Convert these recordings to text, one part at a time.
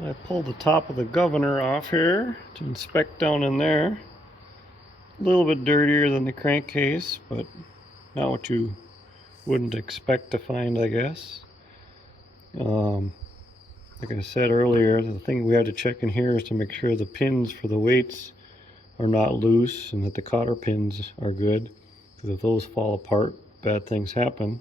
I pulled the top of the governor off here to inspect down in there. A little bit dirtier than the crankcase, but not what you wouldn't expect to find, I guess. Like I said earlier, the thing we had to check in here is to make sure the pins for the weights are not loose and that the cotter pins are good. Because if those fall apart, bad things happen.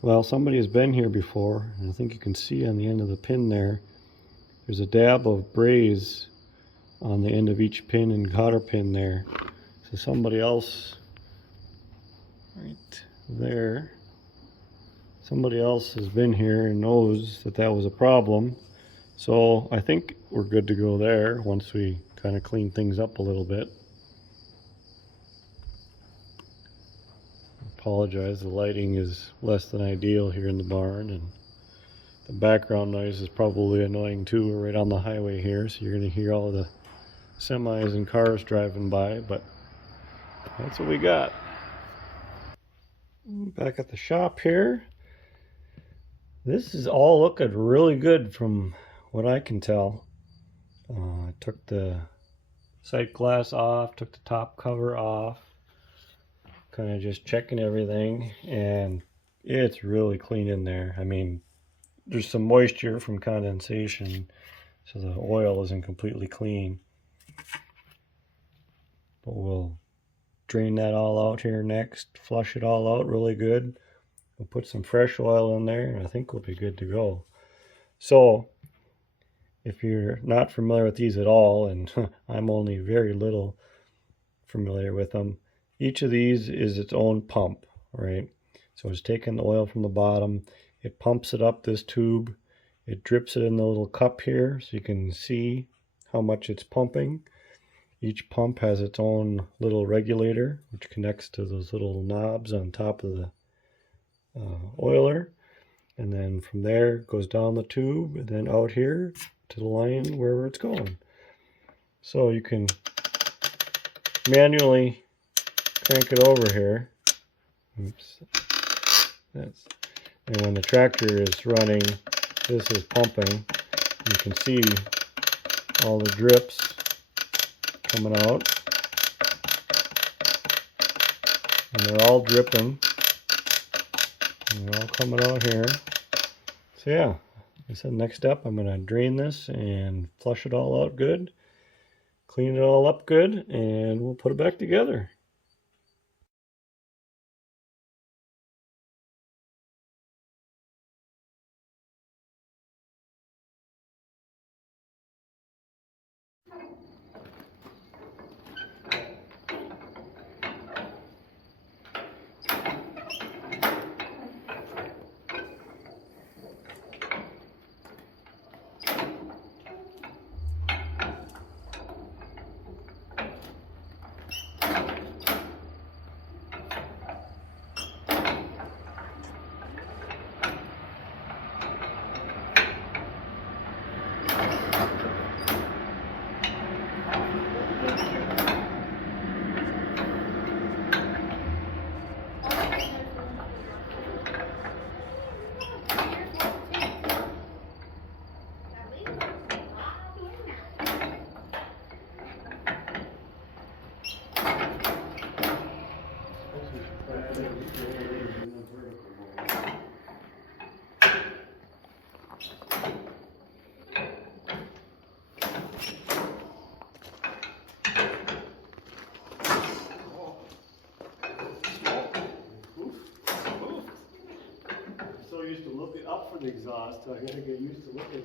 Well, somebody has been here before, and I think you can see on the end of the pin there's a dab of braze on the end of each pin and cotter pin there. So somebody else, right there, somebody else has been here and knows that that was a problem. So I think we're good to go there once we kind of clean things up a little bit. Apologize, the lighting is less than ideal here in the barn, and the background noise is probably annoying too. We're right on the highway here, so you're going to hear all the semis and cars driving by, but that's what we got. Back at the shop here. This is all looking really good from what I can tell. I took the sight glass off, took the top cover off, kind of just checking everything, and it's really clean in there. I mean, there's some moisture from condensation, so the oil isn't completely clean. But we'll drain that all out here next, flush it all out really good. We'll put some fresh oil in there, and I think we'll be good to go. So, if you're not familiar with these at all, and I'm only very little familiar with them, each of these is its own pump, right? So it's taking the oil from the bottom, it pumps it up this tube, it drips it in the little cup here so you can see how much it's pumping. Each pump has its own little regulator which connects to those little knobs on top of the oiler, and then from there it goes down the tube and then out here to the line wherever it's going. So you can manually crank it over here. Oops. And when the tractor is running, this is pumping. You can see all the drips coming out. And they're all dripping. And they're all coming out here. So yeah, like I said, next step, I'm going to drain this and flush it all out good. Clean it all up good, and we'll put it back together. So used to looking up for the exhaust, I gotta get used to looking.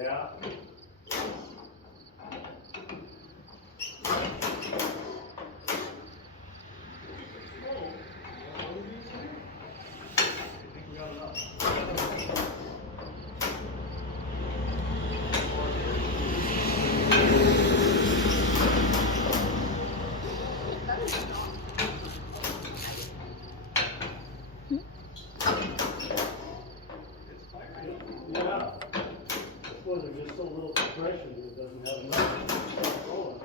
Yeah. Yeah. I suppose there's just so little compression that it doesn't have enough going.